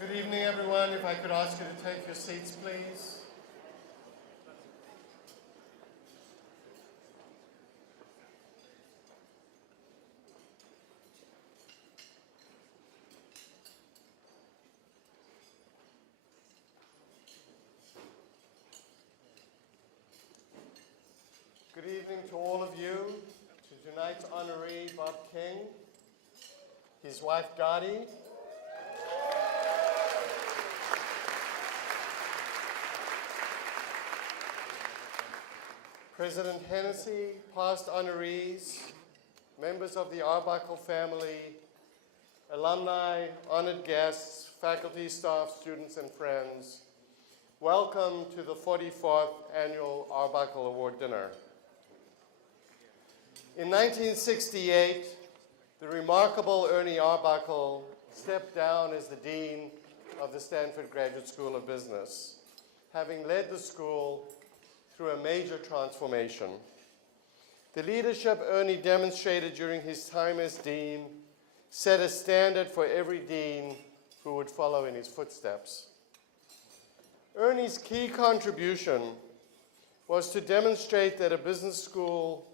Good evening, everyone. If I could ask you to take your seats, please. Good evening to all of you, to tonight's honoree, Bob King, his wife, Dottie, President Hennessy, past honorees, members of the Arbuckle family, alumni, honored guests, faculty, staff, students, and friends. Welcome to the 44th Annual Arbuckle Award dinner. In 1968, the remarkable Ernie Arbuckle stepped down as the Dean of the Stanford Graduate School of Business, having led the school through a major transformation. The leadership Ernie demonstrated during his time as Dean set a standard for every Dean who would follow in his footsteps. Ernie's key contribution was to demonstrate that a business school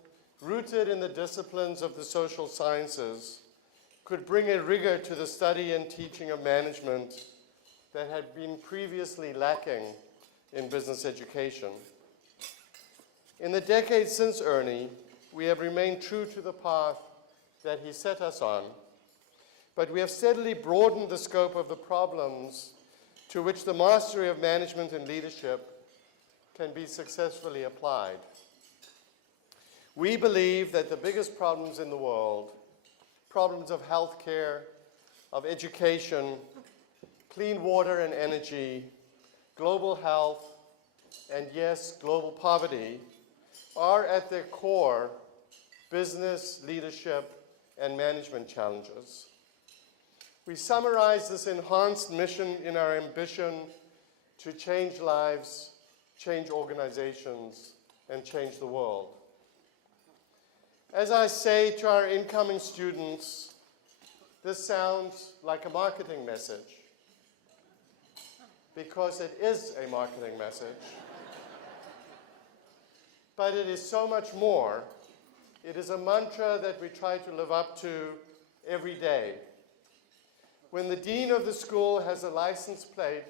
rooted in the disciplines of the social sciences could bring a rigor to the study and teaching of management that had been previously lacking in business education. In the decades since Ernie, we have remained true to the path that he set us on, but we have steadily broadened the scope of the problems to which the mastery of management and leadership can be successfully applied. We believe that the biggest problems in the world, problems of healthcare, of education, clean water and energy, global health, and yes, global poverty, are at their core business, leadership, and management challenges. We summarize this enhanced mission in our ambition to change lives, change organizations, and change the world. As I say to our incoming students, this sounds like a marketing message, because it is a marketing message. But it is so much more. It is a mantra that we try to live up to every day. When the dean of the school has a license plate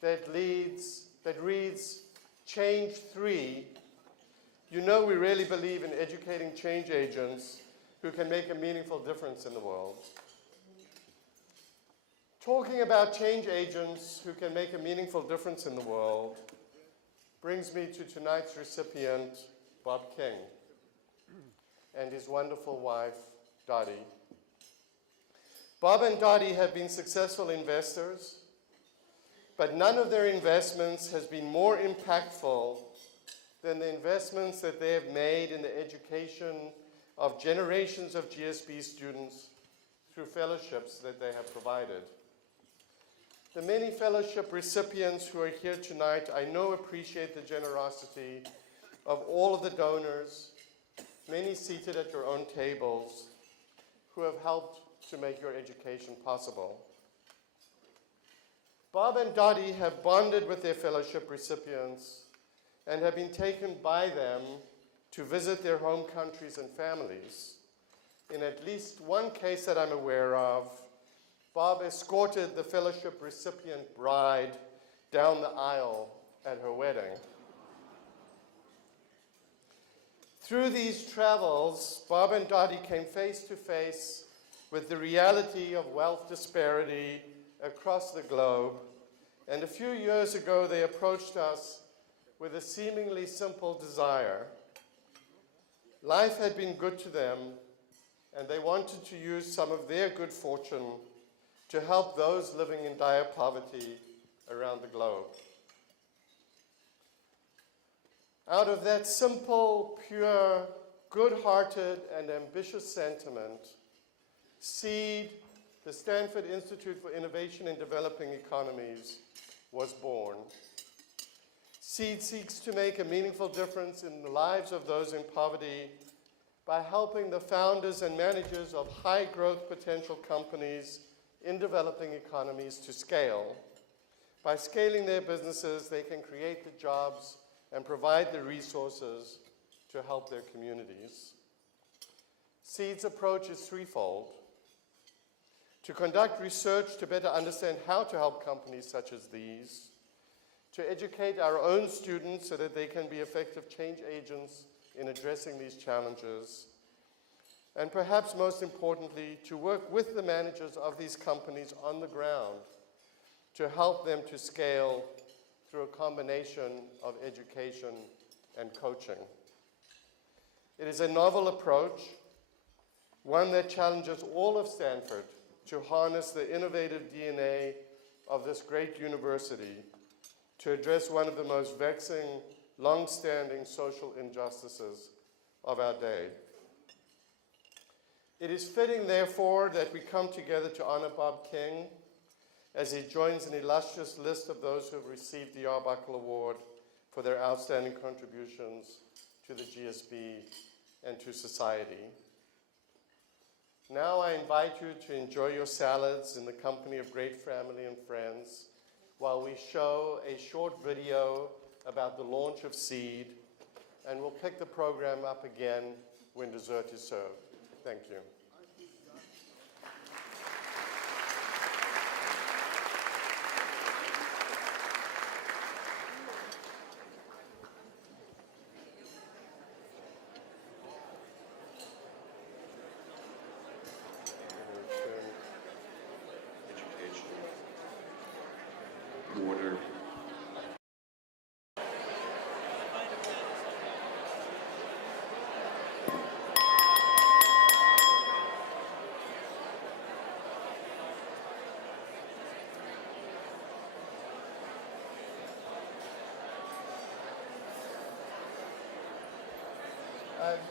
that reads Change 3, you know we really believe in educating change agents who can make a meaningful difference in the world. Talking about change agents who can make a meaningful difference in the world brings me to tonight's recipient, Bob King, and his wonderful wife, Dottie. Bob and Dottie have been successful investors, but none of their investments has been more impactful than the investments that they have made in the education of generations of GSB students through fellowships that they have provided. The many fellowship recipients who are here tonight, I know appreciate the generosity of all of the donors, many seated at your own tables, who have helped to make your education possible. Bob and Dottie have bonded with their fellowship recipients and have been taken by them to visit their home countries and families. In at least one case that I'm aware of, Bob escorted the fellowship recipient bride down the aisle at her wedding. Through these travels, Bob and Dottie came face to face with the reality of wealth disparity across the globe, and a few years ago they approached us with a seemingly simple desire. Life had been good to them, and they wanted to use some of their good fortune to help those living in dire poverty around the globe. Out of that simple, pure, good-hearted, and ambitious sentiment, SEED, the Stanford Institute for Innovation in Developing Economies, was born. SEED seeks to make a meaningful difference in the lives of those in poverty by helping the founders and managers of high-growth potential companies in developing economies to scale. By scaling their businesses, they can create the jobs and provide the resources to help their communities. SEED's approach is threefold: to conduct research to better understand how to help companies such as these, to educate our own students so that they can be effective change agents in addressing these challenges, and perhaps most importantly, to work with the managers of these companies on the ground to help them to scale through a combination of education and coaching. It is a novel approach, one that challenges all of Stanford to harness the innovative DNA of this great university to address one of the most vexing, long-standing social injustices of our day. It is fitting, therefore, that we come together to honor Bob King as he joins an illustrious list of those who have received the Arbuckle Award for their outstanding contributions to the GSB and to society. Now I invite you to enjoy your salads in the company of great family and friends while we show a short video about the launch of SEED, and we'll pick the program up again when dessert is served. Thank you. Order.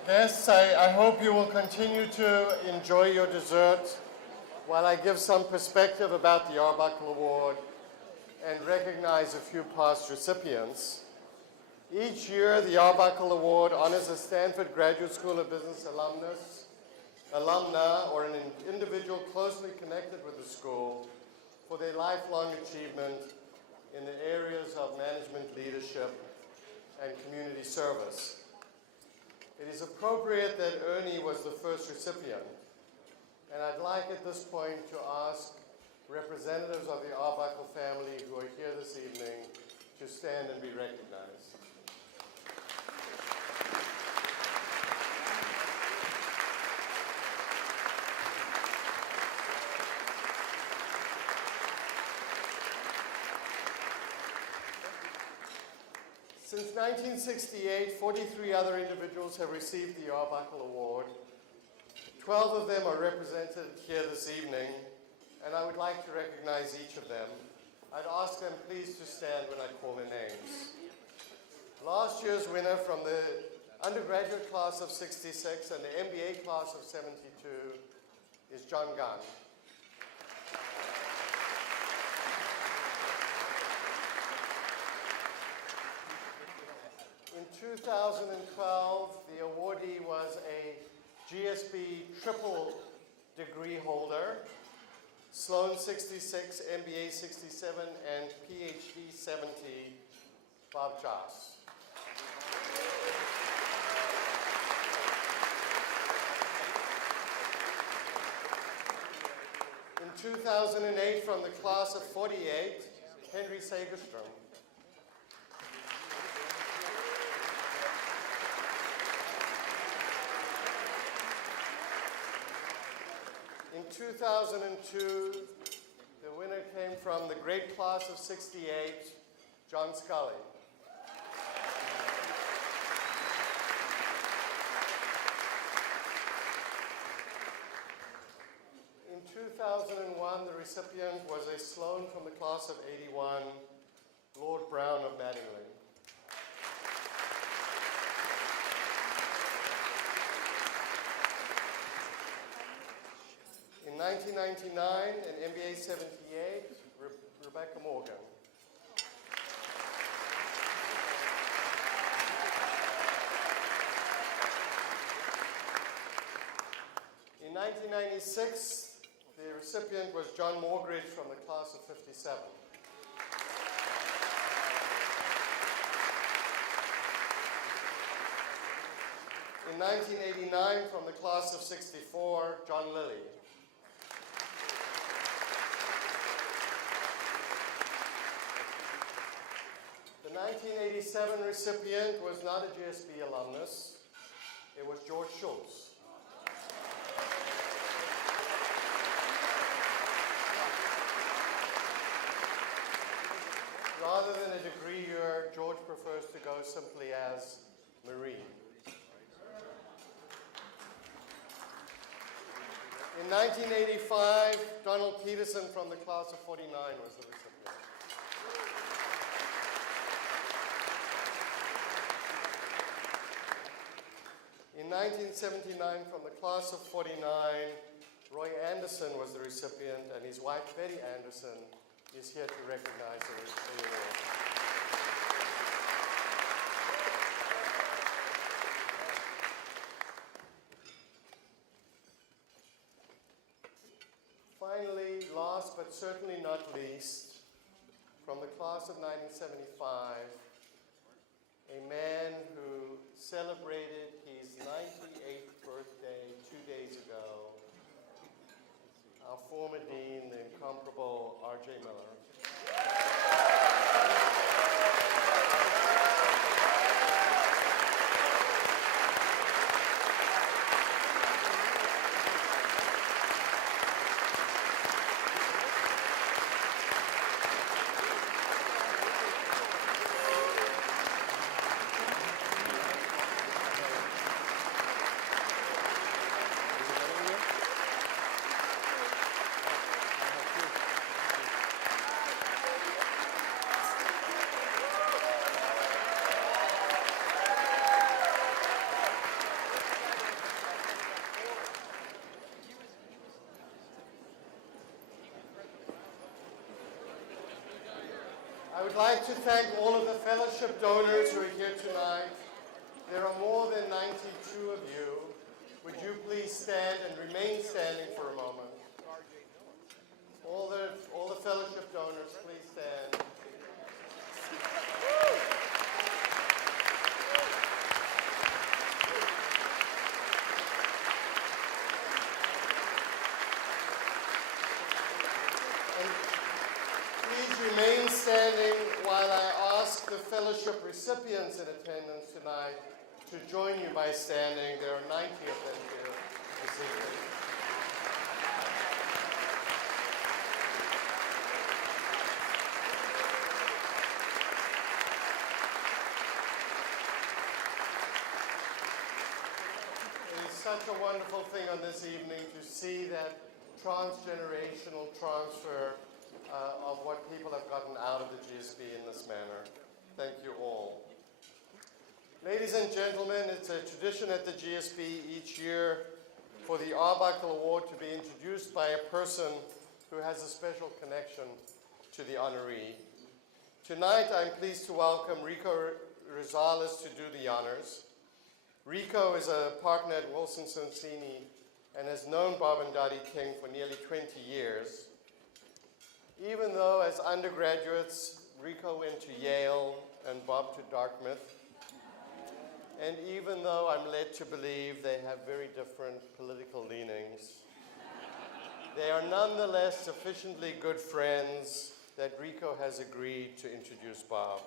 Guests, I hope you will continue to enjoy your dessert while I give some perspective about the Arbuckle Award and recognize a few past recipients. Each year, the Arbuckle Award honors a Stanford Graduate School of Business alumna, or an individual closely connected with the school for their lifelong achievement in the areas of management, leadership, and community service. It is appropriate that Ernie was the first recipient, and I'd like at this point to ask representatives of the Arbuckle family who are here this evening to stand and be recognized. Since 1968, 43 other individuals have received the Arbuckle Award. 12 of them are represented here this evening, and I would like to recognize each of them. I'd ask them please to stand when I call their names. Last year's winner from the undergraduate class of 66 and the MBA class of 72 is John Gunn. In 2012, the awardee was a GSB triple degree holder, Sloan 66, MBA 67, and PhD 70, Bob Joss. In 2008, from the class of 48, Henry Segerstrom. In 2002, the winner came from the great class of 68, John Scully. In 2001, the recipient was a Sloan from the class of 81, Lord Brown of Mattingly. In 1999, an MBA 78, Rebecca Morgan. In 1996, The recipient was John Morgridge from the class of 57. In 1989, from the class of 64, John Lilly. The 1987 recipient was not a GSB alumnus. It was George Schultz. Rather than a degree year, George prefers to go simply as Marine. In 1985, Donald Peterson from the class of 49 was the recipient. In 1979, from the class of 49, Roy Anderson was the recipient, and his wife, Betty Anderson, is here to recognize the award. Finally, last but certainly not least, from the class of 1975, a man who celebrated his 98th birthday 2 days ago, our former dean, the incomparable R.J. Miller. I would like to thank all of the fellowship donors who are here tonight. There are more than 92 of you. Would you please stand and remain standing for a moment? All the fellowship donors, please stand. Remain standing while I ask the fellowship recipients in attendance tonight to join you by standing. There are 90 of them here this evening. It is such a wonderful thing on this evening to see that transgenerational transfer of what people have gotten out of the GSB in this manner. Thank you all. Ladies and gentlemen, it's a tradition at the GSB each year for the Arbuckle Award to be introduced by a person who has a special connection to the honoree. Tonight, I'm pleased to welcome Rico Rosales to do the honors. Rico is a partner at Wilson Sonsini and has known Bob and Dottie King for nearly 20 years. Even though as undergraduates, Rico went to Yale and Bob to Dartmouth, and even though I'm led to believe they have very different political leanings, they are nonetheless sufficiently good friends that Rico has agreed to introduce Bob.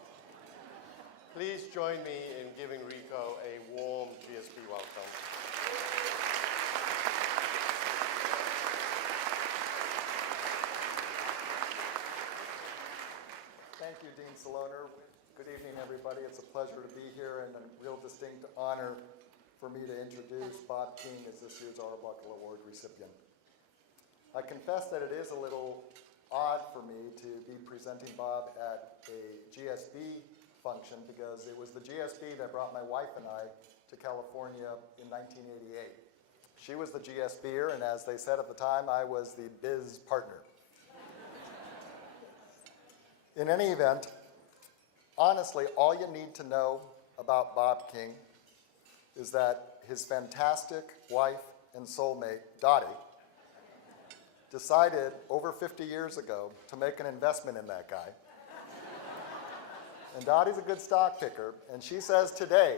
Please join me in giving Rico a warm GSB welcome. Thank you, Dean Saloner. Good evening, everybody. It's a pleasure to be here and a real distinct honor for me to introduce Bob King as this year's Arbuckle Award recipient. I confess that it is a little odd for me to be presenting Bob at a GSB function because it was the GSB that brought my wife and I to California in 1988. She was the GSBer, and as they said at the time, I was the biz partner. In any event, honestly, all you need to know about Bob King is that his fantastic wife and soulmate, Dottie, decided over 50 years ago to make an investment in that guy. And Dottie's a good stock picker, and she says today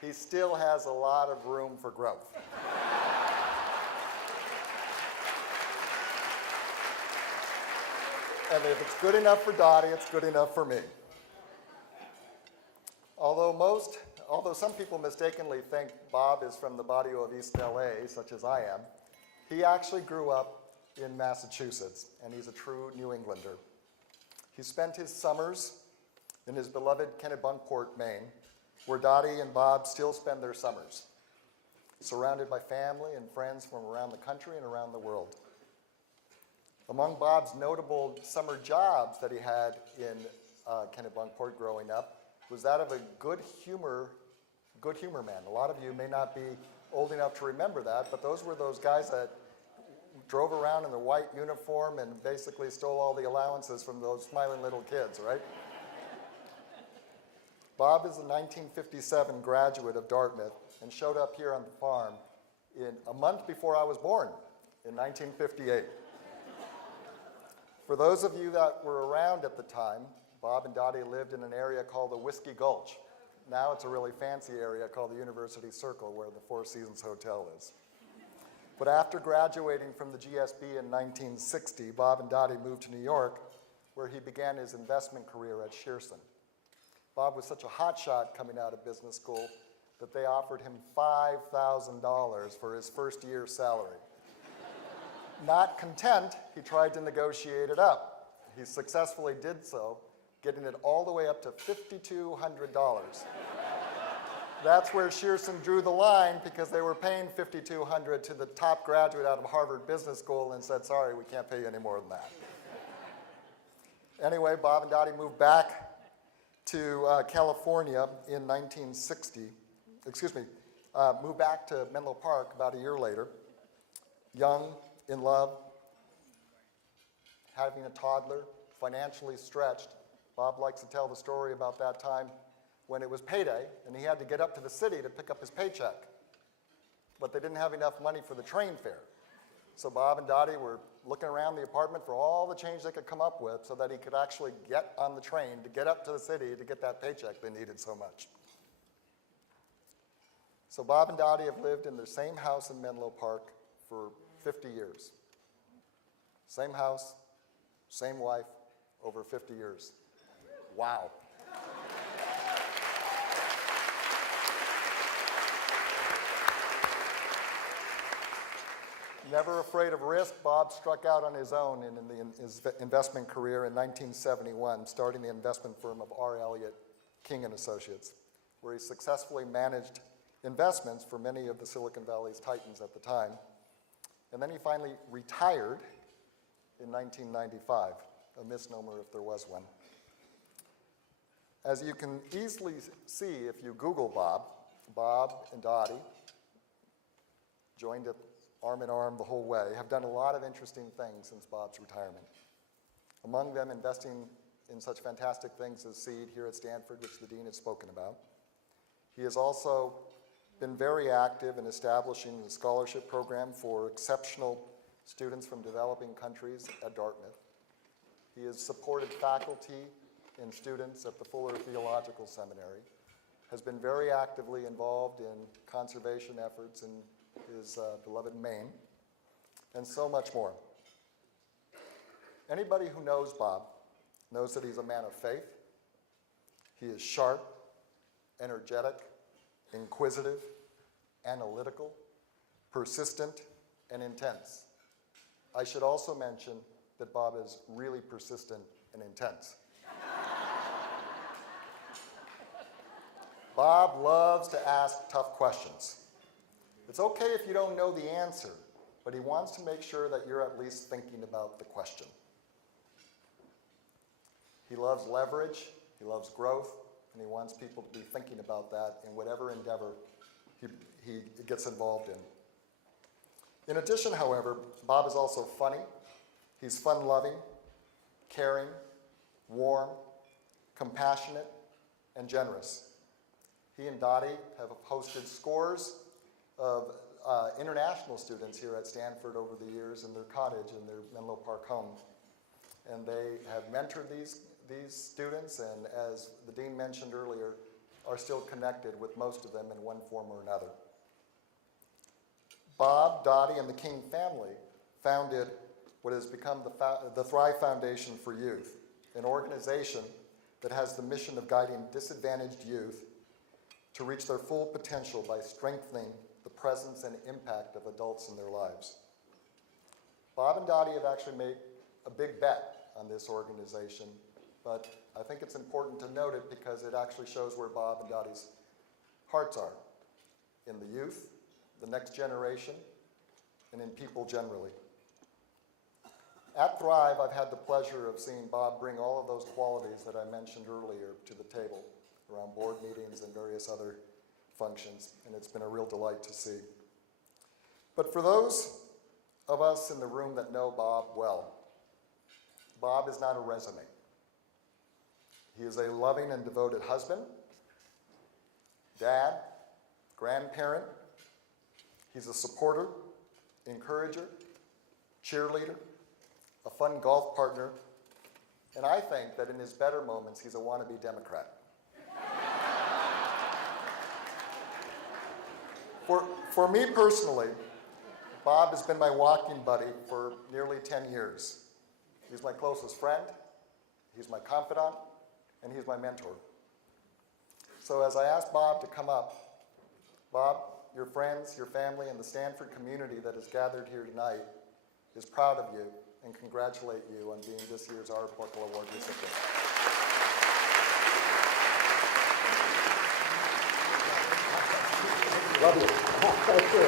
he still has a lot of room for growth. And if it's good enough for Dottie, it's good enough for me. Although some people mistakenly think Bob is from the barrio of East LA, such as I am, he actually grew up in Massachusetts, and he's a true New Englander. He spent his summers in his beloved Kennebunkport, Maine, where Dottie and Bob still spend their summers, surrounded by family and friends from around the country and around the world. Among Bob's notable summer jobs that he had in Kennebunkport growing up was that of a good humor man. A lot of you may not be old enough to remember that, but those were those guys that drove around in their white uniform and basically stole all the allowances from those smiling little kids, right? Bob is a 1957 graduate of Dartmouth and showed up here on the farm in a month before I was born, in 1958. For those of you that were around at the time, Bob and Dottie lived in an area called the Whiskey Gulch. Now it's a really fancy area called the University Circle, where the Four Seasons Hotel is. But after graduating from the GSB in 1960, Bob and Dottie moved to New York, where he began his investment career at Shearson. Bob was such a hotshot coming out of business school that they offered him $5,000 for his first year's salary. Not content, he tried to negotiate it up. He successfully did so, getting it all the way up to $5,200. That's where Shearson drew the line, because they were paying $5,200 to the top graduate out of Harvard Business School and said, sorry, we can't pay you any more than that. Anyway, Bob and Dottie moved back to California in 1960. Moved back to Menlo Park about a year later, young, in love, having a toddler, financially stretched. Bob likes to tell the story about that time when it was payday and he had to get up to the city to pick up his paycheck. But they didn't have enough money for the train fare. So Bob and Dottie were looking around the apartment for all the change they could come up with so that he could actually get on the train to get up to the city to get that paycheck they needed so much. So Bob and Dottie have lived in their same house in Menlo Park for 50 years. Same house, same wife, over 50 years. Wow. Never afraid of risk, Bob struck out on his own in his investment career in 1971, starting the investment firm of R. Elliott King & Associates, where he successfully managed investments for many of the Silicon Valley's titans at the time. And then he finally retired in 1995, a misnomer if there was one. As you can easily see if you Google Bob and Dottie, joined it arm in arm the whole way, have done a lot of interesting things since Bob's retirement. Among them, investing in such fantastic things as Seed here at Stanford, which the dean has spoken about. He has also been very active in establishing a scholarship program for exceptional students from developing countries at Dartmouth. He has supported faculty and students at the Fuller Theological Seminary, has been very actively involved in conservation efforts in his beloved Maine, and so much more. Anybody who knows Bob knows that he's a man of faith. He is sharp, energetic, inquisitive, analytical, persistent, and intense. I should also mention that Bob is really persistent and intense. Bob loves to ask tough questions. It's okay if you don't know the answer, but he wants to make sure that you're at least thinking about the question. He loves leverage, he loves growth, and he wants people to be thinking about that in whatever endeavor he gets involved in. In addition, however, Bob is also funny. He's fun-loving, caring, warm, compassionate, and generous. He and Dottie have hosted scores of international students here at Stanford over the years in their cottage in their Menlo Park home. And they have mentored these students, and as the dean mentioned earlier, are still connected with most of them in one form or another. Bob, Dottie, and the King family founded what has become the Thrive Foundation for Youth, an organization that has the mission of guiding disadvantaged youth to reach their full potential by strengthening the presence and impact of adults in their lives. Bob and Dottie have actually made a big bet on this organization, but I think it's important to note it because it actually shows where Bob and Dottie's hearts are, in the youth, the next generation, and in people generally. At Thrive, I've had the pleasure of seeing Bob bring all of those qualities that I mentioned earlier to the table around board meetings and various other functions, and it's been a real delight to see. But for those of us in the room that know Bob well, Bob is not a resume. He is a loving and devoted husband, dad, grandparent. He's a supporter, encourager, cheerleader, a fun golf partner, and I think that in his better moments, he's a wannabe Democrat. For me personally, Bob has been my walking buddy for nearly 10 years. He's my closest friend, he's my confidant, and he's my mentor. So as I asked Bob to come up, Bob, your friends, your family, and the Stanford community that is gathered here tonight is proud of you and congratulate you on being this year's Arbuckle Award recipient. Love you. Thank you.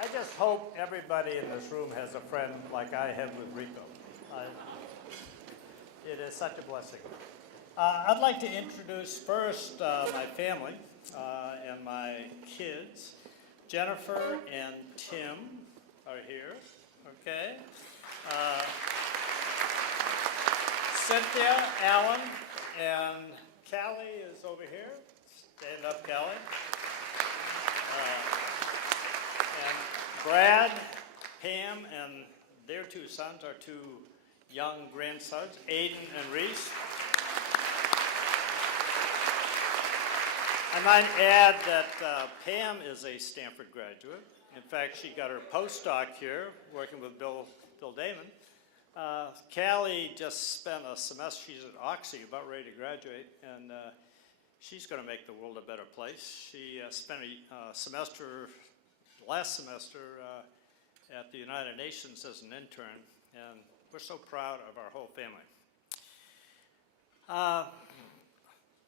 I just hope everybody in this room has a friend like I have with Rico. It is such a blessing. I'd like to introduce first my family and my kids. Jennifer and Tim are here, okay? Cynthia, Alan, and Callie is over here. Stand up, Callie. And Brad, Pam, and their two sons, our two young grandsons, Aiden and Reese. I might add that Pam is a Stanford graduate. In fact, she got her postdoc here, working with Bill Damon. Callie just spent a semester, she's at Oxy, about ready to graduate, and she's going to make the world a better place. She spent a semester, last semester, at the United Nations as an intern, and we're so proud of our whole family.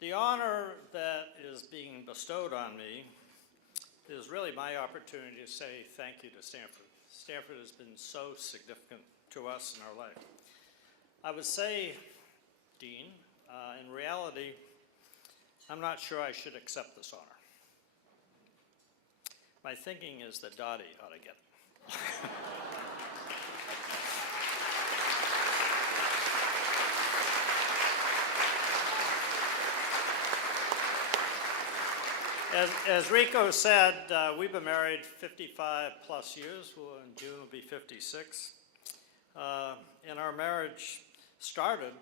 The honor that is being bestowed on me is really my opportunity to say thank you to Stanford. Stanford has been so significant to us in our life. I would say, Dean, in reality, I'm not sure I should accept this honor. My thinking is that Dottie ought to get it. As Rico said, we've been married 55 plus years. Well, in June will be 56. And our marriage started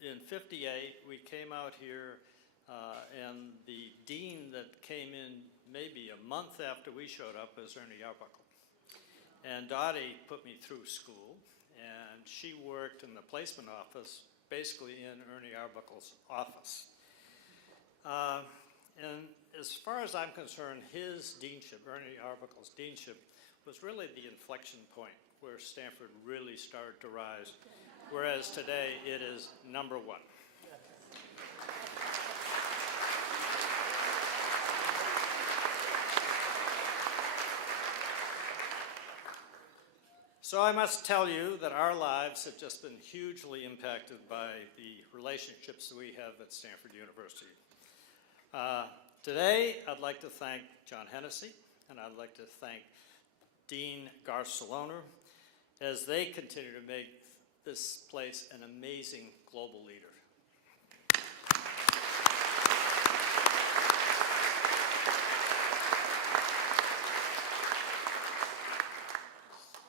in 58. We came out here, and the dean that came in maybe a month after we showed up was Ernie Arbuckle. And Dottie put me through school, and she worked in the placement office, basically in Ernie Arbuckle's office. And as far as I'm concerned, his deanship, Ernie Arbuckle's deanship, was really the inflection point where Stanford really started to rise, whereas today it is number one. So I must tell you that our lives have just been hugely impacted by the relationships that we have at Stanford University. Today, I'd like to thank John Hennessy, and I'd like to thank Dean Garceloner as they continue to make this place an amazing global leader.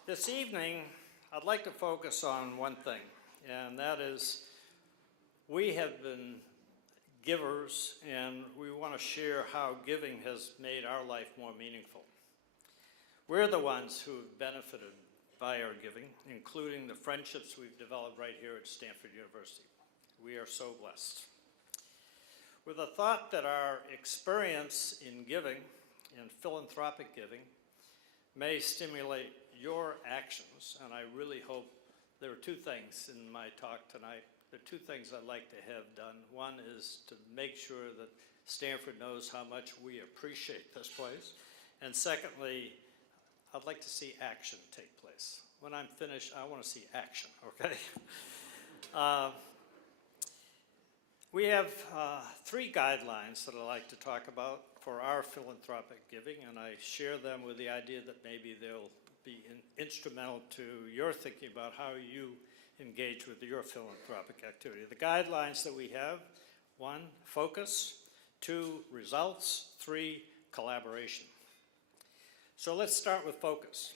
This evening, I'd like to focus on one thing, and that is we have been givers, and we want to share how giving has made our life more meaningful. We're the ones who have benefited by our giving, including the friendships we've developed right here at Stanford University. We are so blessed. With the thought that our experience in giving, in philanthropic giving, may stimulate your actions, and I really hope there are two things in my talk tonight. There are two things I'd like to have done. One is to make sure that Stanford knows how much we appreciate this place. And secondly, I'd like to see action take place. When I'm finished, I want to see action, okay? We have three guidelines that I'd like to talk about for our philanthropic giving, and I share them with the idea that maybe they'll be instrumental to your thinking about how you engage with your philanthropic activity. The guidelines that we have: 1, focus; 2, results; 3, collaboration. So let's start with focus.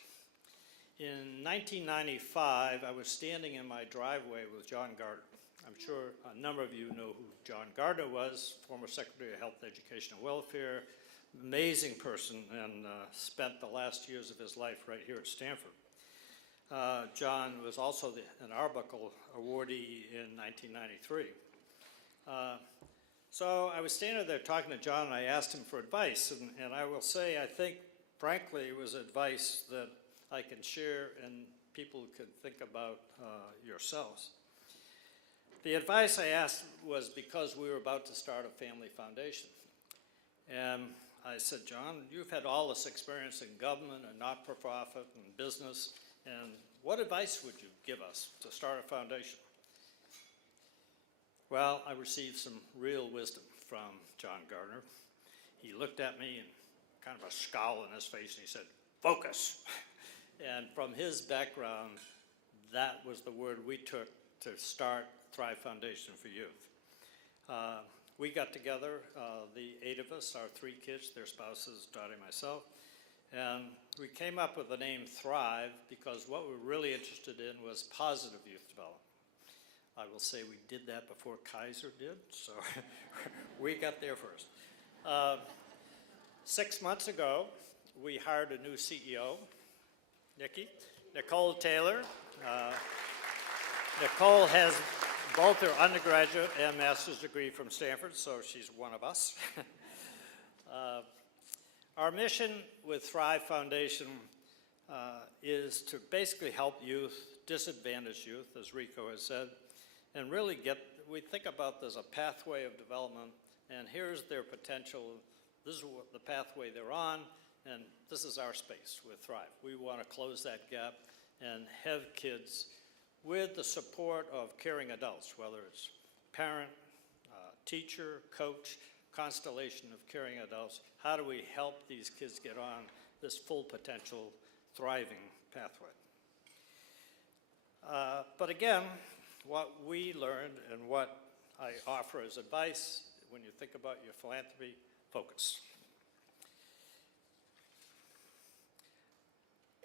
In 1995, I was standing in my driveway with John Gardner. I'm sure a number of you know who John Gardner was, former Secretary of Health, Education, and Welfare, amazing person, and spent the last years of his life right here at Stanford. John was also an Arbuckle Awardee in 1993. So I was standing there talking to John, and I asked him for advice, and I will say, I think, frankly, it was advice that I can share and people could think about yourselves. The advice I asked was because we were about to start a family foundation. And I said, John, you've had all this experience in government and not-for-profit and business, and what advice would you give us to start a foundation? Well, I received some real wisdom from John Gardner. He looked at me and kind of a scowl on his face, and he said, focus. And from his background, that was the word we took to start Thrive Foundation for Youth. We got together, the 8 of us, our 3 kids, their spouses, Dottie, myself, and we came up with the name Thrive because what we were really interested in was positive youth development. I will say we did that before Kaiser did, so we got there first. 6 months ago, we hired a new CEO, Nicole Taylor. Nicole has both her undergraduate and master's degree from Stanford, so she's one of us. Our mission with Thrive Foundation is to basically help youth, disadvantaged youth, as Rico has said, and really we think about there's a pathway of development, and here's their potential. This is the pathway they're on, and this is our space with Thrive. We want to close that gap and have kids with the support of caring adults, whether it's parent, teacher, coach, constellation of caring adults. How do we help these kids get on this full potential, thriving pathway? But again, what we learned and what I offer as advice when you think about your philanthropy, focus.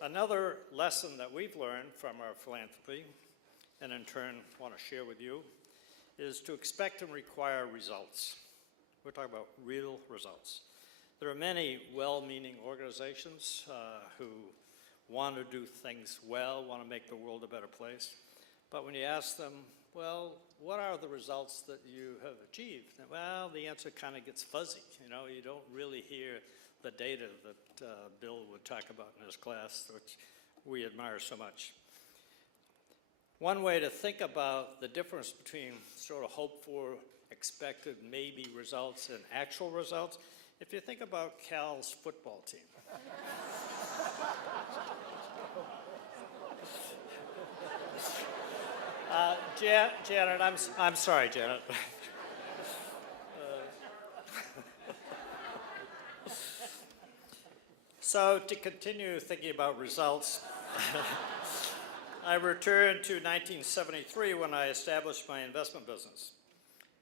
Another lesson that we've learned from our philanthropy, and in turn want to share with you, is to expect and require results. We're talking about real results. There are many well-meaning organizations who want to do things well, want to make the world a better place. But when you ask them, well, what are the results that you have achieved? Well, the answer kind of gets fuzzy. You know, you don't really hear the data that Bill would talk about in his class, which we admire so much. One way to think about the difference between sort of hoped for, expected, maybe results and actual results, if you think about Cal's football team. Janet, I'm sorry, Janet. So to continue thinking about results, I returned to 1973 when I established my investment business.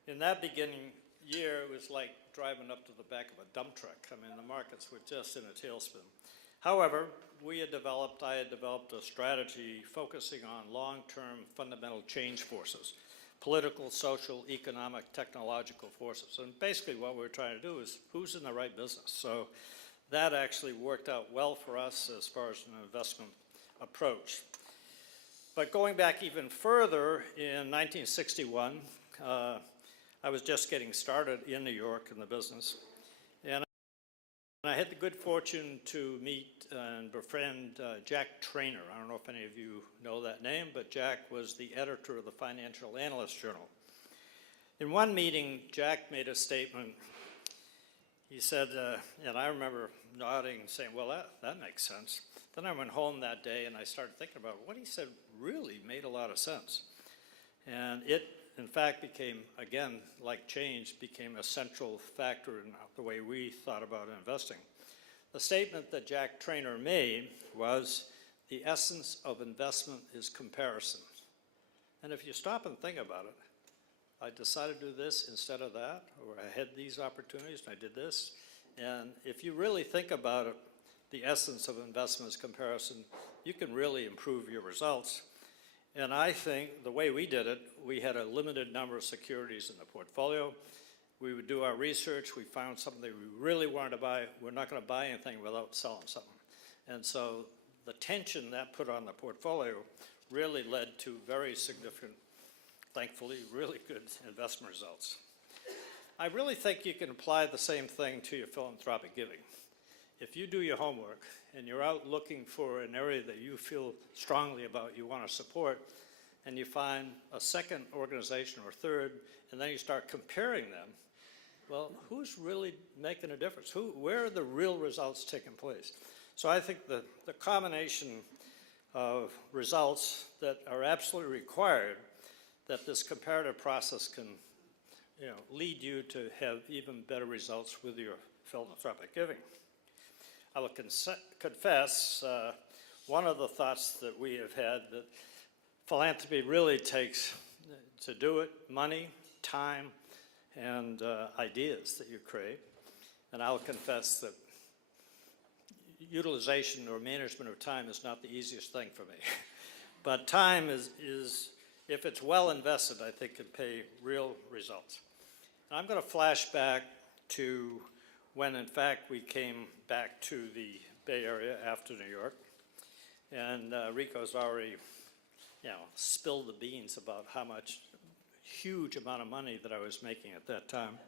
In that beginning year, it was like driving up to the back of a dump truck. I mean, the markets were just in a tailspin. However, I had developed a strategy focusing on long-term fundamental change forces, political, social, economic, technological forces. And basically what we're trying to do is who's in the right business. So that actually worked out well for us as far as an investment approach. But going back even further, in 1961, I was just getting started in New York in the business. And I had the good fortune to meet and befriend Jack Traynor. I don't know if any of you know that name, but Jack was the editor of the Financial Analyst Journal. In one meeting, Jack made a statement. He said, and I remember nodding and saying, well, that makes sense. Then I went home that day and I started thinking about what he said really made a lot of sense. And it, in fact, became, again, like change, became a central factor in the way we thought about investing. The statement that Jack Traynor made was, the essence of investment is comparison. And if you stop and think about it, I decided to do this instead of that, or I had these opportunities and I did this. And if you really think about it, the essence of investment is comparison, you can really improve your results. And I think the way we did it, we had a limited number of securities in the portfolio. We would do our research, we found something we really wanted to buy. We're not going to buy anything without selling something. And so the tension that put on the portfolio really led to very significant, thankfully, really good investment results. I really think you can apply the same thing to your philanthropic giving. If you do your homework and you're out looking for an area that you feel strongly about, you want to support, and you find a second organization or third, and then you start comparing them, well, who's really making a difference? Where are the real results taking place? So I think the combination of results that are absolutely required, that this comparative process can lead you to have even better results with your philanthropic giving. I will confess, one of the thoughts that we have had that philanthropy really takes to do it, money, time, and ideas that you create. And I'll confess that utilization or management of time is not the easiest thing for me. But time is, if it's well invested, I think can pay real results. And I'm going to flash back to when, in fact, we came back to the Bay Area after New York. And Rico's already, spilled the beans about how much huge amount of money that I was making at that time.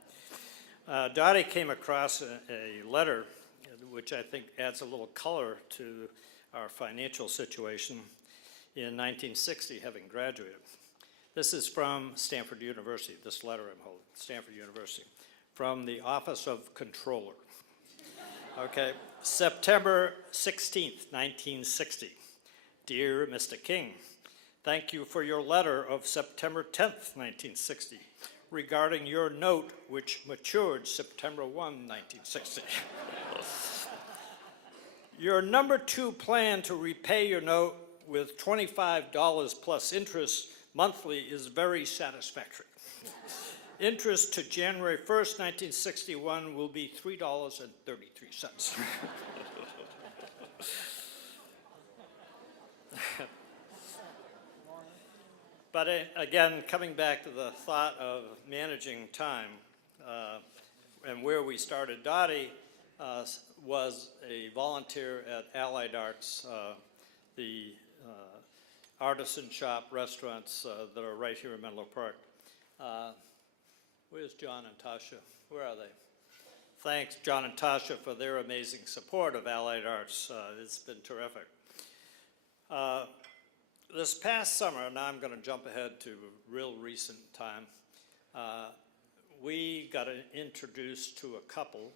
Dottie came across a letter which I think adds a little color to our financial situation in 1960, having graduated. This is from Stanford University, this letter I'm holding, Stanford University, from the Office of Controller. Okay, September 16th, 1960. Dear Mr. King, thank you for your letter of September 10th, 1960, regarding your note which matured September 1, 1960. Your number 2 plan to repay your note with $25 plus interest monthly is very satisfactory. Interest to January 1st, 1961 will be $3.33. But again, coming back to the thought of managing time and where we started, Dottie was a volunteer at Allied Arts, the artisan shop restaurants that are right here in Menlo Park. Where's John and Tasha? Where are they? Thanks, John and Tasha, for their amazing support of Allied Arts. It's been terrific. This past summer, now I'm going to jump ahead to real recent time, we got introduced to a couple,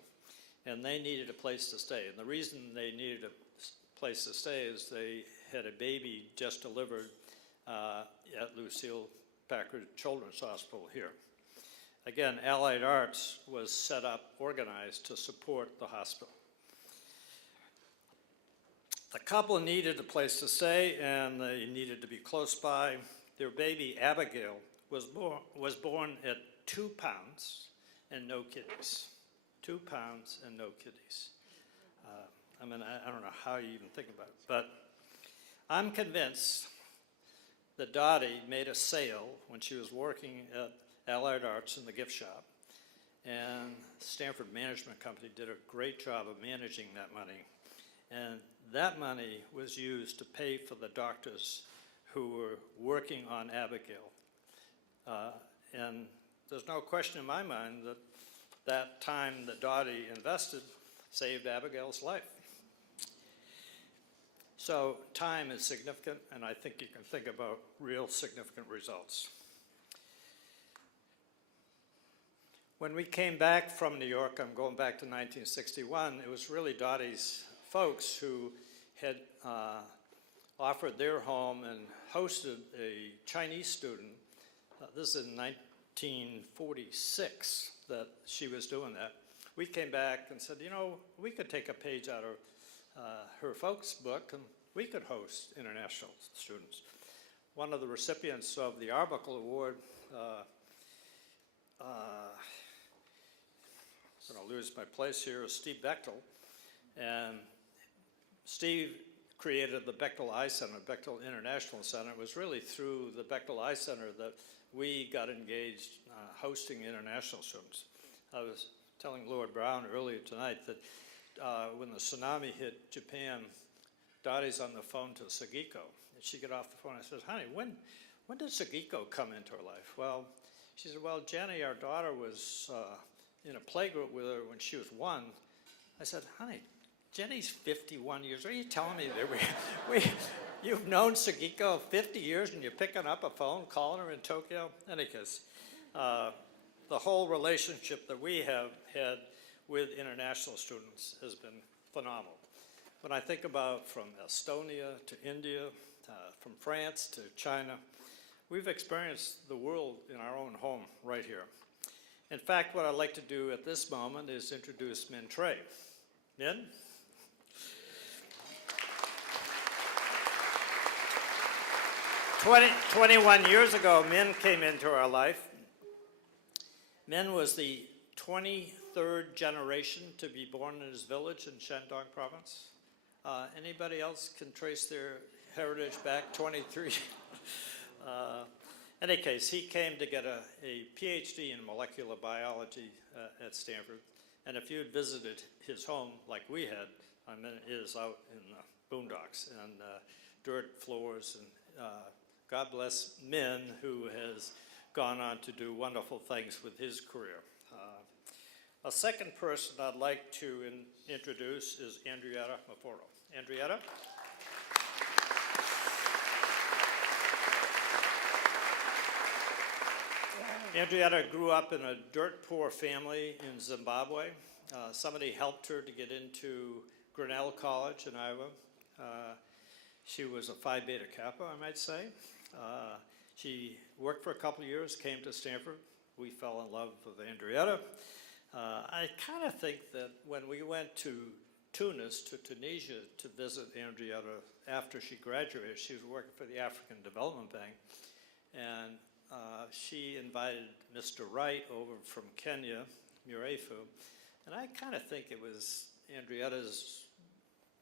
and they needed a place to stay. And the reason they needed a place to stay is they had a baby just delivered at Lucille Packard Children's Hospital here. Again, Allied Arts was set up, organized to support the hospital. The couple needed a place to stay, and they needed to be close by. Their baby, Abigail, was born at 2 pounds and no kidneys. 2 pounds and no kidneys. I mean, I don't know how you even think about it, but I'm convinced that Dottie made a sale when she was working at Allied Arts in the gift shop, and Stanford Management Company did a great job of managing that money, and that money was used to pay for the doctors who were working on Abigail. And there's no question in my mind that that time that Dottie invested saved Abigail's life. So time is significant, and I think you can think about real significant results. When we came back from New York, I'm going back to 1961, it was really Dottie's folks who had offered their home and hosted a Chinese student. This is in 1946 that she was doing that. We came back and said, you know, we could take a page out of her folks' book and we could host international students. One of the recipients of the Arbuckle Award, I'm going to lose my place here, is Steve Bechtel. And Steve created the Bechtel Eye Center, Bechtel International Center. It was really through the Bechtel Eye Center that we got engaged hosting international students. I was telling Lord Brown earlier tonight that when the tsunami hit Japan, Dottie's on the phone to Sugiko. And she got off the phone and I said, honey, when did Sugiko come into her life? Well, she said, well, Jenny, our daughter, was in a playgroup with her when she was 1. I said, honey, Jenny's 51 years. Are you telling me that you've known Sugiko 50 years and you're picking up a phone, calling her in Tokyo? In any case, the whole relationship that we have had with international students has been phenomenal. When I think about from Estonia to India, from France to China, we've experienced the world in our own home right here. In fact, what I'd like to do at this moment is introduce Min Trey. Min? 21 years ago, Min came into our life. Min was the 23rd generation to be born in his village in Shandong province. Anybody else can trace their heritage back 23? In any case, he came to get a PhD in molecular biology at Stanford. And if you had visited his home like we had, I mean, it is out in the boondocks and dirt floors. And God bless Min, who has gone on to do wonderful things with his career. A second person I'd like to introduce is Andrietta Maforo. Andrietta? Andrietta grew up in a dirt-poor family in Zimbabwe. Somebody helped her to get into Grinnell College in Iowa. She was a Phi Beta Kappa, I might say. She worked for a couple of years, came to Stanford. We fell in love with Andrietta. I kind of think that when we went to Tunis, to Tunisia, to visit Andrietta after she graduated, she was working for the African Development Bank, and she invited Mr. Wright over from Kenya, Murefu, and I kind of think it was Andrietta's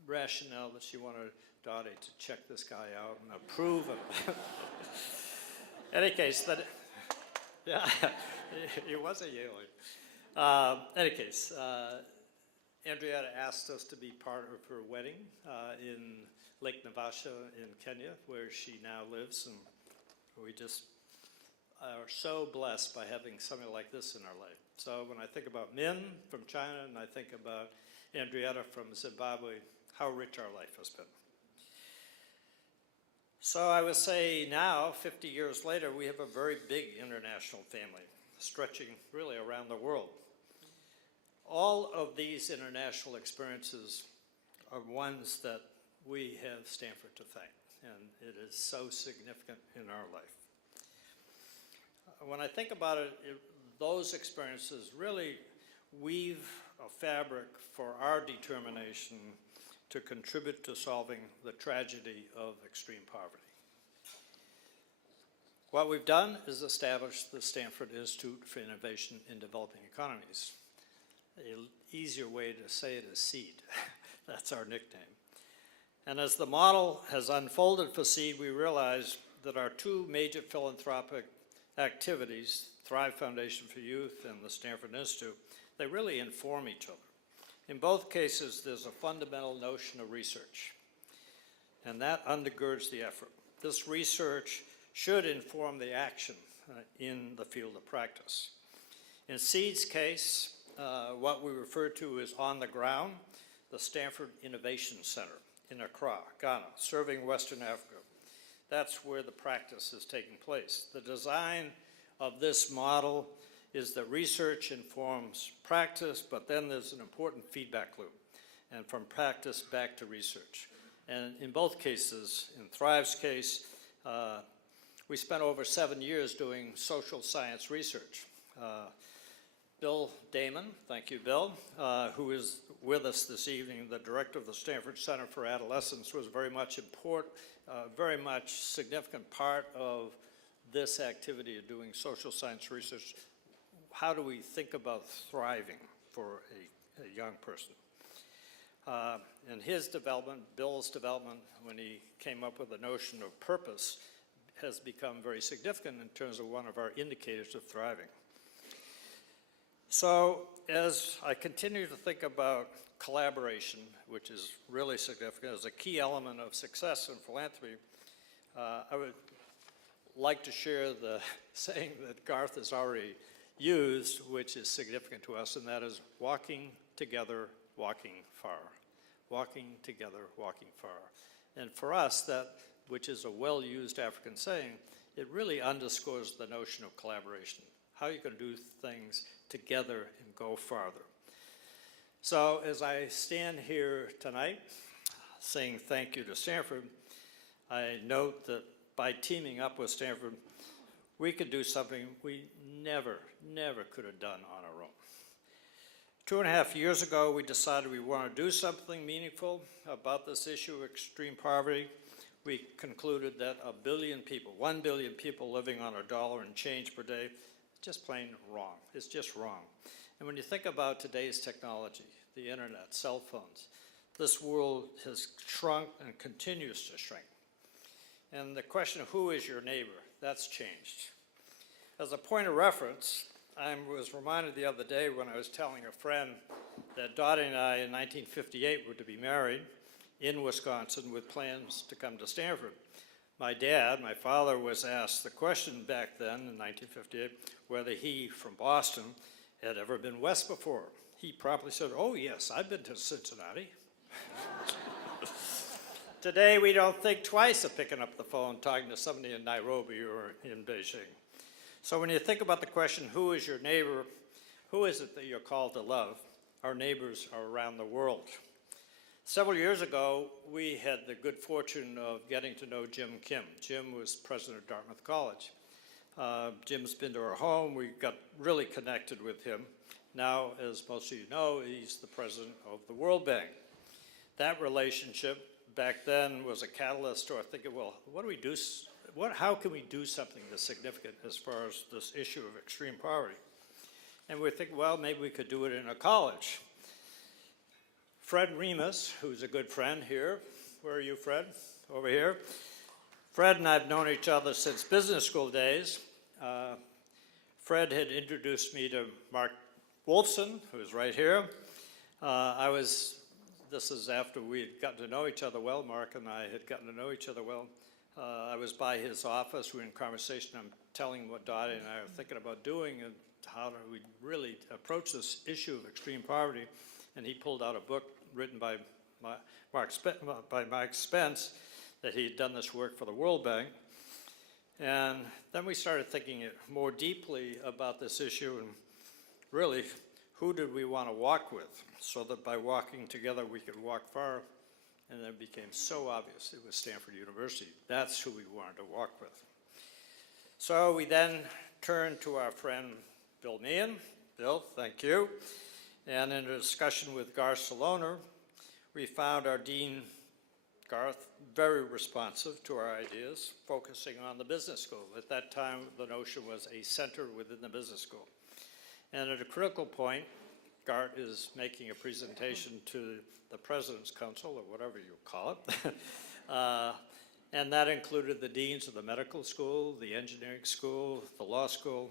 rationale that she wanted Dottie to check this guy out and approve of him. In any case, yeah, he was a Yale. In any case, Andrietta asked us to be part of her wedding in Lake Naivasha in Kenya, where she now lives, and we just are so blessed by having somebody like this in our life. So when I think about Min from China and I think about Andrietta from Zimbabwe, how rich our life has been. So I would say now, 50 years later, we have a very big international family, stretching really around the world. All of these international experiences are ones that we have Stanford to thank, and it is so significant in our life. When I think about it, those experiences really weave a fabric for our determination to contribute to solving the tragedy of extreme poverty. What we've done is establish the Stanford Institute for Innovation in Developing Economies. An easier way to say it is SEED. That's our nickname. And as the model has unfolded for SEED, we realized that our two major philanthropic activities, Thrive Foundation for Youth and the Stanford Institute, they really inform each other. In both cases, there's a fundamental notion of research, and that undergirds the effort. This research should inform the action in the field of practice. In SEED's case, what we refer to as on the ground, the Stanford Innovation Center in Accra, Ghana, serving Western Africa. That's where the practice is taking place. The design of this model is that research informs practice, but then there's an important feedback loop, and from practice back to research. And in both cases, in Thrive's case, we spent over 7 years doing social science research. Bill Damon, thank you, Bill, who is with us this evening, the director of the Stanford Center for Adolescence, was very much significant part of this activity of doing social science research. How do we think about thriving for a young person? And his development, Bill's development, when he came up with the notion of purpose, has become very significant in terms of one of our indicators of thriving. So as I continue to think about collaboration, which is really significant as a key element of success in philanthropy, I would like to share the saying that Garth has already used, which is significant to us, and that is walking together, walking far. Walking together, walking far. And for us, that, which is a well-used African saying, it really underscores the notion of collaboration. How you can do things together and go farther. So as I stand here tonight saying thank you to Stanford, I note that by teaming up with Stanford, we could do something we never could have done on our own. 2.5 years ago, we decided we want to do something meaningful about this issue of extreme poverty. We concluded that 1 billion people living on $1 and change per day, just plain wrong. It's just wrong. And when you think about today's technology, the internet, cell phones, this world has shrunk and continues to shrink. And the question of who is your neighbor, that's changed. As a point of reference, I was reminded the other day when I was telling a friend that Dottie and I in 1958 were to be married in Wisconsin with plans to come to Stanford. My dad, my father, was asked the question back then in 1958 whether he, from Boston, had ever been west before. He promptly said, "Oh yes, I've been to Cincinnati." Today we don't think twice of picking up the phone, talking to somebody in Nairobi or in Beijing. So when you think about the question, who is your neighbor, who is it that you're called to love? Our neighbors are around the world. Several years ago, we had the good fortune of getting to know Jim Kim. Jim was president of Dartmouth College. Jim's been to our home. We got really connected with him. Now, as most of you know, he's the president of the World Bank. That relationship back then was a catalyst to our thinking, well, what do we do? How can we do something that's significant as far as this issue of extreme poverty? And we think, well, maybe we could do it in a college. Fred Remus, who's a good friend here. Where are you, Fred? Over here. Fred and I have known each other since business school days. Fred had introduced me to Mark Wolfson, who's right here. This is after we had gotten to know each other well. Mark and I had gotten to know each other well. I was by his office. We were in conversation. I'm telling him what Dottie and I are thinking about doing and how do we really approach this issue of extreme poverty. And he pulled out a book written by Mike Spence that he had done this work for the World Bank. And then we started thinking more deeply about this issue and really, who did we want to walk with so that by walking together we could walk far. And then it became so obvious it was Stanford University. That's who we wanted to walk with. So we then turned to our friend Bill Meehan. Bill, thank you. And in a discussion with Garth Saloner, we found our Dean, Garth, very responsive to our ideas, focusing on the business school. At that time, the notion was a center within the business school. And at a critical point, Garth is making a presentation to the President's Council, or whatever you call it. And that included the deans of the medical school, the engineering school, the law school,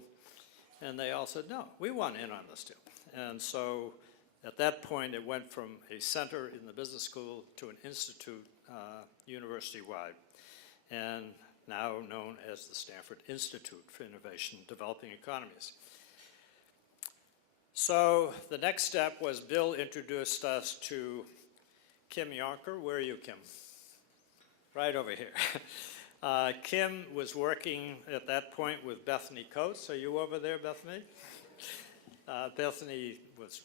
and they all said, no, we want in on this too. And so at that point, it went from a center in the business school to an institute university-wide, and now known as the Stanford Institute for Innovation, Developing Economies. So the next step was Bill introduced us to Kim Yonker. Where are you, Kim? Right over here. Kim was working at that point with Bethany Coates. Are you over there, Bethany? Bethany was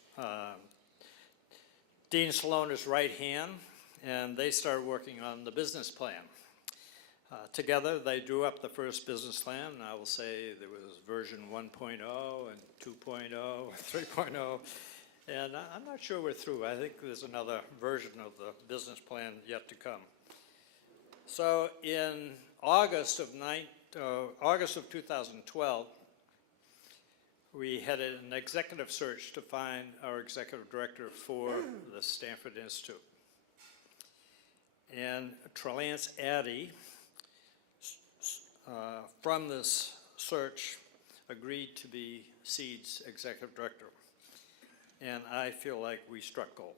Dean Saloner's right hand, and they started working on the business plan. Together, they drew up the first business plan, and I will say there was version 1.0 and 2.0 and 3.0, and I'm not sure we're through. I think there's another version of the business plan yet to come. So in August of 2012, we had an executive search to find our executive director for the Stanford Institute. And Trelance Addy, from this search, agreed to be SEED's executive director. And I feel like we struck gold.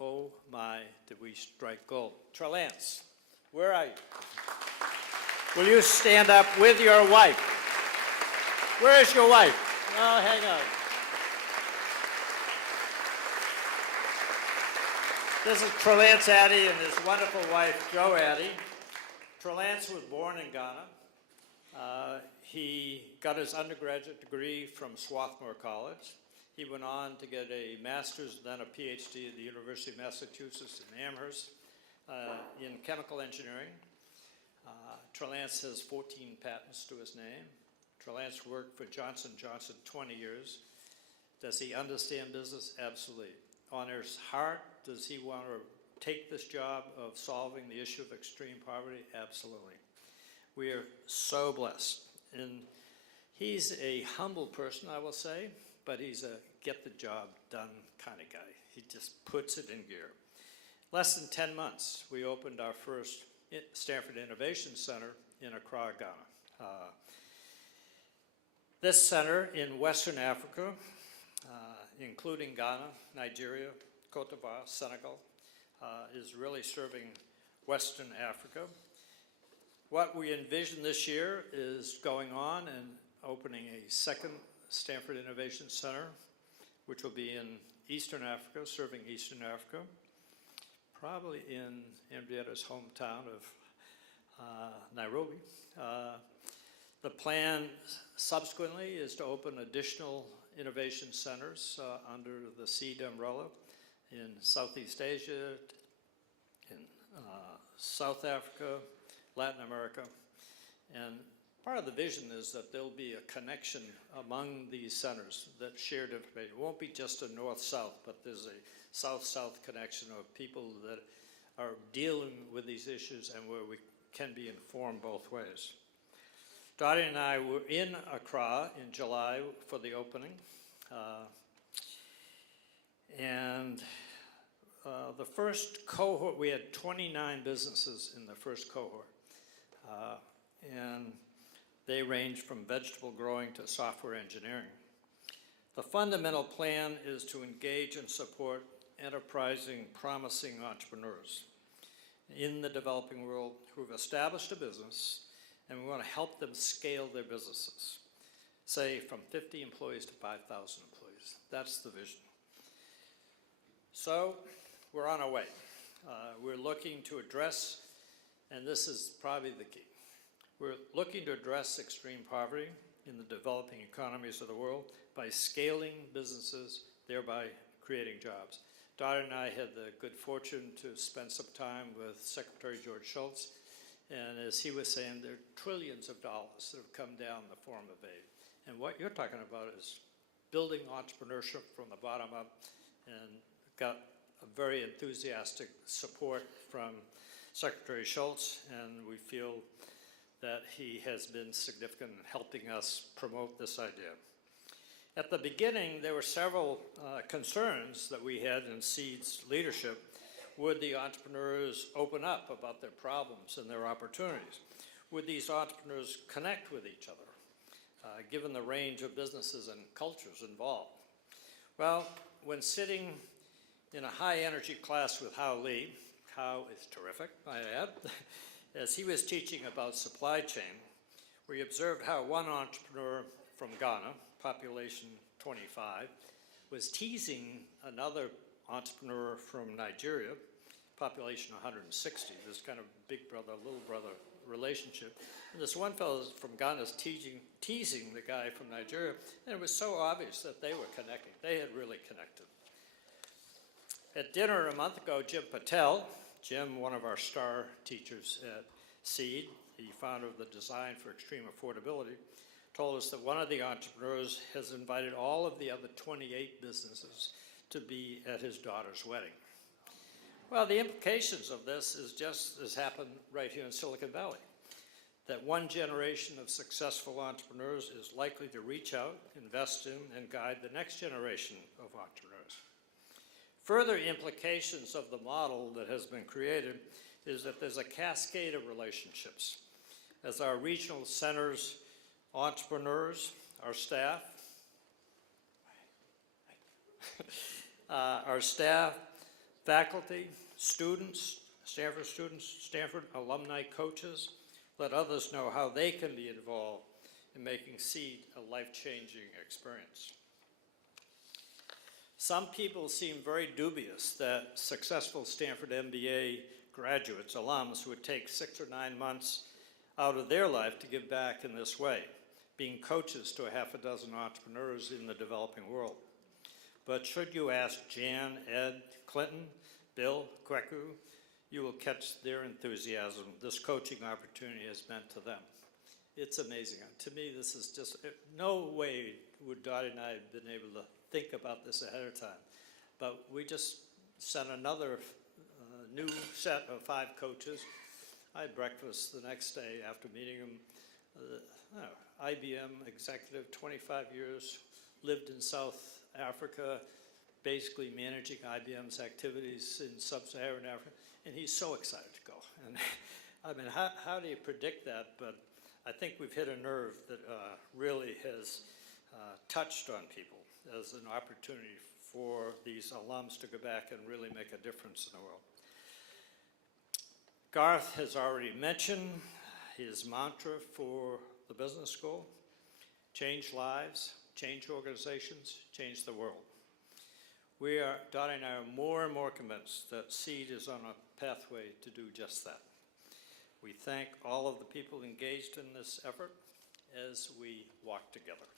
Oh my, did we strike gold. Trelance, where are you? Will you stand up with your wife? Where is your wife? Oh, hang on. This is Trelance Addy and his wonderful wife, Jo Addy. Trelance was born in Ghana. He got his undergraduate degree from Swarthmore College. He went on to get a master's, then a PhD at the University of Massachusetts in Amherst in chemical engineering. Trelance has 14 patents to his name. Trelance worked for Johnson & Johnson 20 years. Does he understand business? Absolutely. On his heart, does he want to take this job of solving the issue of extreme poverty? Absolutely. We are so blessed. And he's a humble person, I will say, but he's a get-the-job-done kind of guy. He just puts it in gear. Less than 10 months, we opened our first Stanford Innovation Center in Accra, Ghana. This center in Western Africa, including Ghana, Nigeria, Cote d'Ivoire, Senegal, is really serving Western Africa. What we envision this year is going on and opening a second Stanford Innovation Center, which will be in Eastern Africa, serving Eastern Africa, probably in Henrietta's hometown of Nairobi. The plan subsequently is to open additional innovation centers under the SEED umbrella in Southeast Asia, in South Africa, Latin America. And part of the vision is that there'll be a connection among these centers that shared information. It won't be just a north-south, but there's a south-south connection of people that are dealing with these issues and where we can be informed both ways. Dottie and I were in Accra in July for the opening. The first cohort, we had 29 businesses in the first cohort. And they range from vegetable growing to software engineering. The fundamental plan is to engage and support enterprising, promising entrepreneurs in the developing world who have established a business, and we want to help them scale their businesses, say from 50 employees to 5,000 employees. That's the vision. So we're on our way. We're looking to address, and this is probably the key, we're looking to address extreme poverty in the developing economies of the world by scaling businesses, thereby creating jobs. Dottie and I had the good fortune to spend some time with Secretary George Shultz, and as he was saying, there are trillions of dollars that have come down in the form of aid. And what you're talking about is building entrepreneurship from the bottom up, and got a very enthusiastic support from Secretary Schultz, and we feel that he has been significant in helping us promote this idea. At the beginning, there were several concerns that we had in SEED's leadership. Would the entrepreneurs open up about their problems and their opportunities? Would these entrepreneurs connect with each other, given the range of businesses and cultures involved? Well, when sitting in a high-energy class with Hao Lee, Hao is terrific, I add, as he was teaching about supply chain, we observed how one entrepreneur from Ghana, population 25, was teasing another entrepreneur from Nigeria, population 160, this kind of big brother, little brother relationship. And this one fellow from Ghana is teasing the guy from Nigeria, and it was so obvious that they were connecting. They had really connected. At dinner a month ago, Jim Patel, Jim, one of our star teachers at SEED, the founder of the Design for Extreme Affordability, told us that one of the entrepreneurs has invited all of the other 28 businesses to be at his daughter's wedding. Well, the implications of this is just as happened right here in Silicon Valley, that one generation of successful entrepreneurs is likely to reach out, invest in, and guide the next generation of entrepreneurs. Further implications of the model that has been created is that there's a cascade of relationships. As our regional centers, entrepreneurs, our staff, faculty, students, Stanford alumni coaches, let others know how they can be involved in making SEED a life-changing experience. Some people seem very dubious that successful Stanford MBA graduates, alums, would take 6 or 9 months out of their life to give back in this way, being coaches to a half a dozen entrepreneurs in the developing world. But should you ask Jan, Ed, Clinton, Bill, Kweku, you will catch their enthusiasm this coaching opportunity has meant to them. It's amazing. To me, this is just, no way would Dottie and I have been able to think about this ahead of time. But we just sent another new set of 5 coaches. I had breakfast the next day after meeting them. IBM executive, 25 years, lived in South Africa, basically managing IBM's activities in sub-Saharan Africa, and he's so excited to go. And I mean, how do you predict that? But I think we've hit a nerve that really has touched on people as an opportunity for these alums to go back and really make a difference in the world. Garth has already mentioned his mantra for the business school: change lives, change organizations, change the world. Dottie and I are more and more convinced that SEED is on a pathway to do just that. We thank all of the people engaged in this effort as we walk together.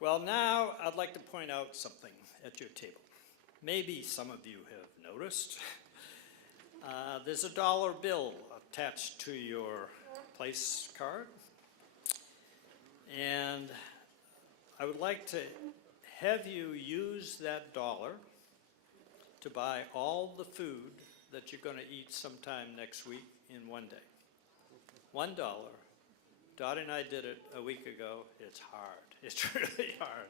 Well, now I'd like to point out something at your table. Maybe some of you have noticed. There's a dollar bill attached to your place card. And I would like to have you use that dollar to buy all the food that you're going to eat sometime next week in one day. $1. Dottie and I did it a week ago. It's hard. It's really hard.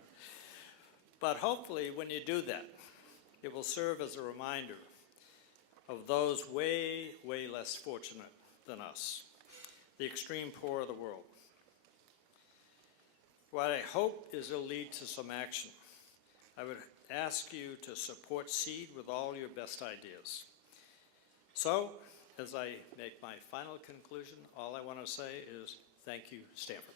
But hopefully when you do that, it will serve as a reminder of those way, way less fortunate than us, the extreme poor of the world. What I hope is it'll lead to some action. I would ask you to support SEED with all your best ideas. So, as I make my final conclusion, all I want to say is thank you, Stanford.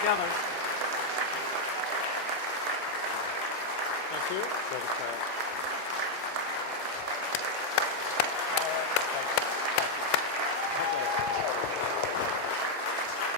Together. Thank you.